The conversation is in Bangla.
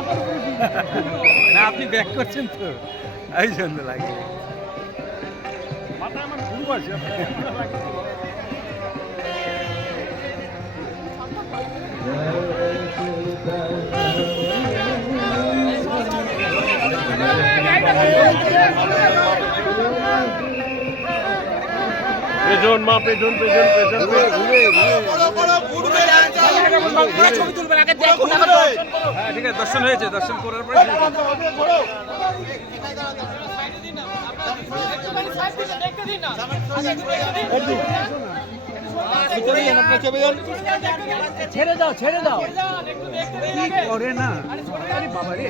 ব্যাক করছেন তো। এই জন্য লাগে মাথায় আমার ঘুম আছে পেছন মা পেছন পেছন পেছন ঘুরে ঘুরে ছবি তুলবেন আগে দেখুন হ্যাঁ ঠিক আছে দর্শন হয়েছে দর্শন করার পরে ছেড়ে দাও ছেড়ে দাও। করে না? আরে বাবা রে।